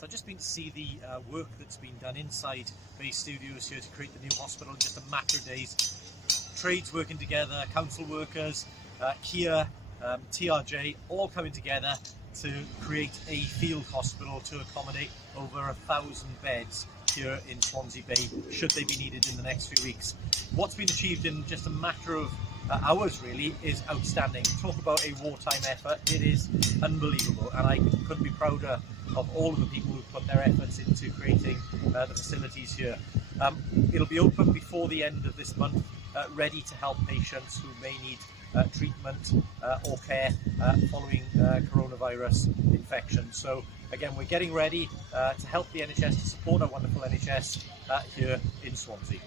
So I've just been to see the work that's been done inside Bay Studios here to create the new hospital in just a matter of days. Trades working together, council workers, Kier, TRJ, all coming together to create a field hospital to accommodate over 1,000 beds here in Swansea Bay, should they be needed in the next few weeks. What's been achieved in just a matter of hours really is outstanding. Talk about a wartime effort, it is unbelievable, and I couldn't be prouder of all of the people who put their efforts into creating the facilities here. It'll be open before the end of this month, ready to help patients who may need treatment or care following coronavirus infection. So again, we're getting ready to help the NHS, to support our wonderful NHS here in Swansea.